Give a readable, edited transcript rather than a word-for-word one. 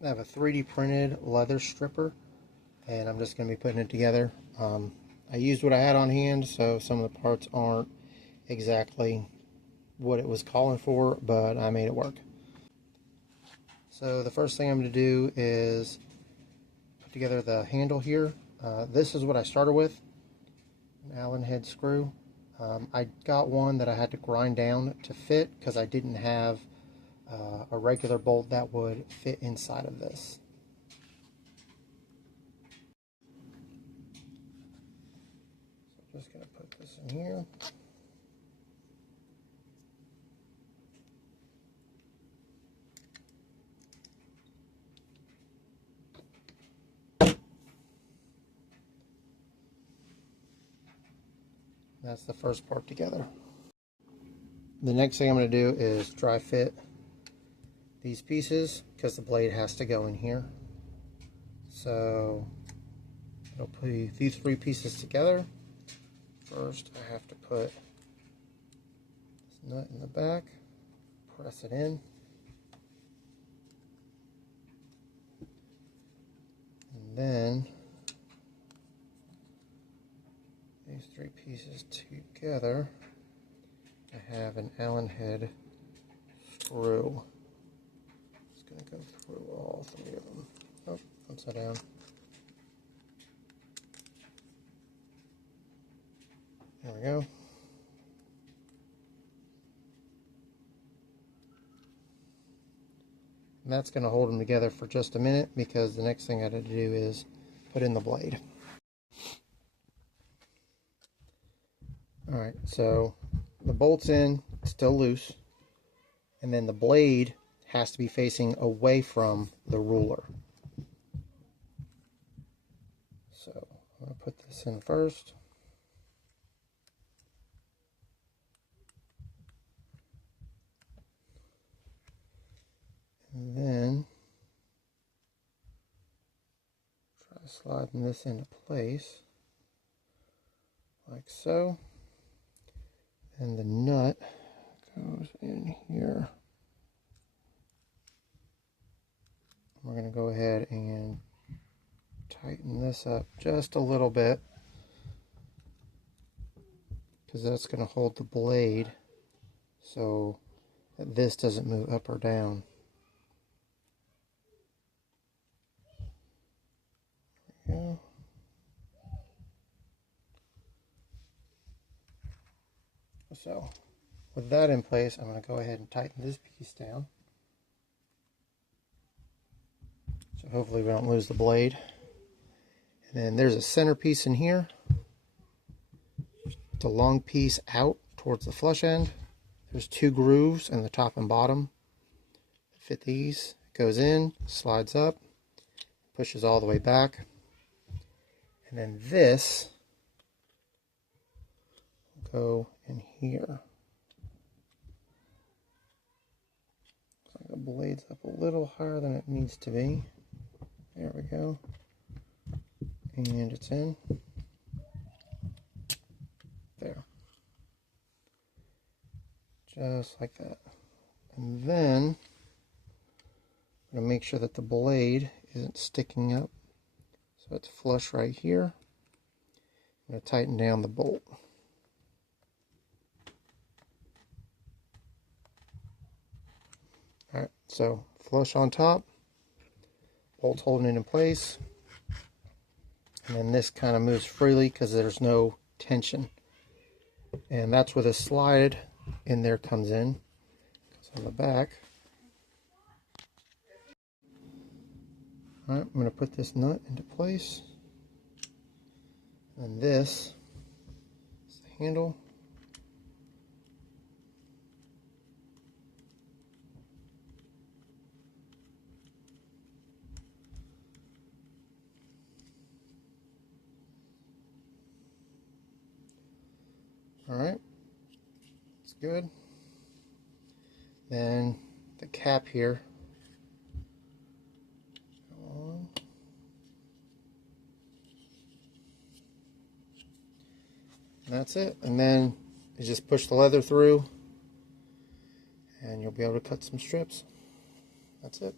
I have a 3D printed leather stripper, and I'm just going to be putting it together. I used what I had on hand, so some of the parts aren't exactly what it was calling for, but I made it work. So the first thing I'm going to do is put together the handle here. This is what I started with, an Allen head screw. I got one that I had to grind down to fit because I didn't have a regular bolt that would fit inside of this. So just going to put this in here. That's the first part together. The next thing I'm going to do is dry fit these pieces because the blade has to go in here. So I'll put these three pieces together. First, I have to put this nut in the back, press it in, and then these three pieces together, I have an Allen head screw. It's going to go through all three of them. Oh, upside down. There we go. And that's going to hold them together for just a minute because the next thing I had to do is put in the blade. Alright, so the bolt's in, still loose, and then the blade has to be facing away from the ruler. So I'm going to put this in first. And then try sliding this into place like so. And the nut goes in here. We're going to go ahead and tighten this up just a little bit because that's going to hold the blade so that this doesn't move up or down. There we go. So with that in place, I'm going to go ahead and tighten this piece down. So hopefully we don't lose the blade. And then there's a center piece in here. It's a long piece out towards the flush end. There's two grooves in the top and bottom. Fit these. It goes in, slides up, pushes all the way back. And then this will go in here. So the blade's up a little higher than it needs to be. There we go. And it's in. There. Just like that. And then I'm going to make sure that the blade isn't sticking up. So it's flush right here. I'm going to tighten down the bolt. Alright, so flush on top, bolt's holding it in place, and then this kind of moves freely because there's no tension. And that's where the slide in there comes in. It's on the back. Alright, I'm going to put this nut into place. And this is the handle. Alright, it's good. Then the cap here. Go on. And that's it. And then you just push the leather through and you'll be able to cut some strips. That's it.